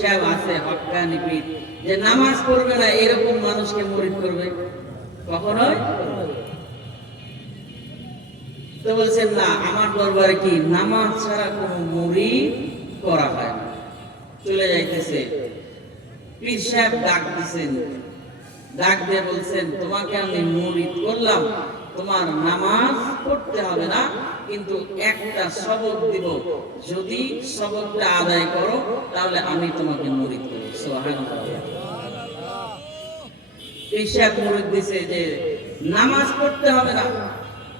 সাহেব আছে হক্কানি পীর। যে নামাজ পড়বে না, এরকম মানুষকে মরিদ করবে? কখনোই? তো বলছেন, না, আমার দরবারে কি নামাজ ছাড়া কোনো মুড়ি করা হয় চলে যাইতেছে। পীর সাহেব ডাক দিছেন। ডাক দিয়ে বলছেন, তোমাকে আমি মুরিদ করলাম তোমার নামাজ পড়তে হবে না, কিন্তু একটা সবক দিব। যদি সবকটা আদায় করো, তাহলে আমি তোমাকে সুবহানাল্লাহ। পীর সাহেব দিছে যে, নামাজ পড়তে হবে না,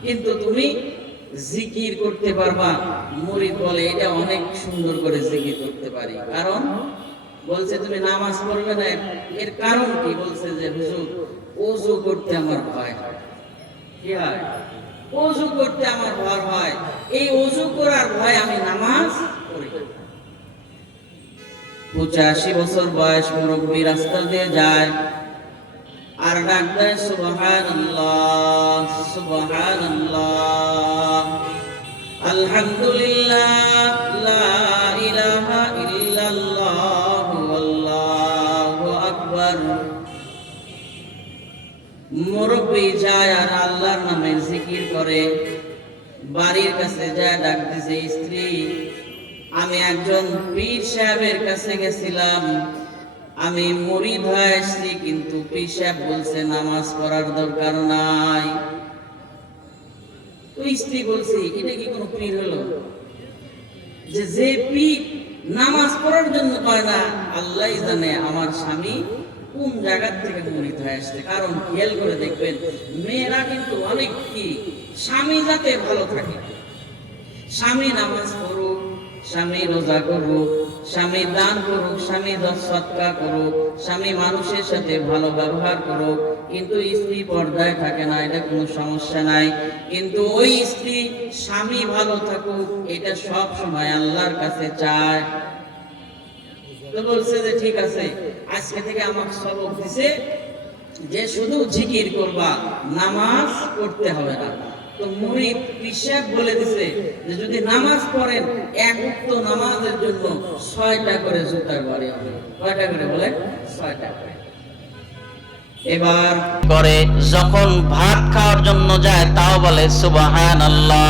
কিন্তু তুমি জিকির করতে পারবা। মুরিদ বলে, এটা অনেক সুন্দর করে জিকির করতে পারি। কারণ বলছে, তুমি নামাজ পড়বে না। এর কারণ কি? বলছে যে, হুজুর, ওযু করতে আমার ভয় হয়। ওযু করতে আমার ভয় হয়। এই অজু করার ভয় আমি নামাজ করি পঁচাশি বছর বয়স মুরব্বী রাস্তা দিয়ে যায়। আর ডাক দেয়, সুবহানাল্লাহ সুবহানাল্লাহ। আলহামদুলিল্লাহ মুরব্বী যায় আর আল্লাহর নামে জিকির করে। বাড়ির কাছে যায় ডাক দিছে স্ত্রী, আমি একজন পীর সাহেবের কাছে গেছিলাম। আমি মরিদ হয়ে আসছি কিন্তু পীর সাহেব বলছে, নামাজ পড়ার দরকার নাই। তো স্ত্রী বলছি, এটা কি কোনো পীর হলো? যে যে পীর নামাজ পড়ার জন্য কয় না আল্লাহ জানে আমার স্বামী কোন জায়গার থেকে মরিত হয়ে আসছে? কারণ খেয়াল করে দেখবেন, মেয়েরা কিন্তু অনেক কি, স্বামী যাতে ভালো থাকে। স্বামী নামাজ পড়ুক, স্বামী রোজা করুক, স্বামী দান করুক, স্বামী দশ সৎকা করুক, স্বামী মানুষের সাথে ভালো ব্যবহার করুক, কিন্তু স্ত্রী পর্দায় থাকে না, এটা কোনো সমস্যা নাই। কিন্তু ওই স্ত্রী স্বামী ভালো থাকুক, এটা সব সময় আল্লাহর কাছে চায়। তো বলছে যে, ঠিক আছে, আজকে থেকে আমাকে সবক দিছে যে শুধু জিকির করবা, নামাজ পড়তে হবে না। তো পিসাব বলে দিছে যে, যদি নামাজ পড়েন, এক উক্ত নামাজের জন্য ছয়টা করে বাড়ি হবে। কয়টা করে বলে? ছয়টা করে। এবার করে যখন ভাত খাওয়ার জন্য যায়, তাও বলে সুবাহান আল্লাহ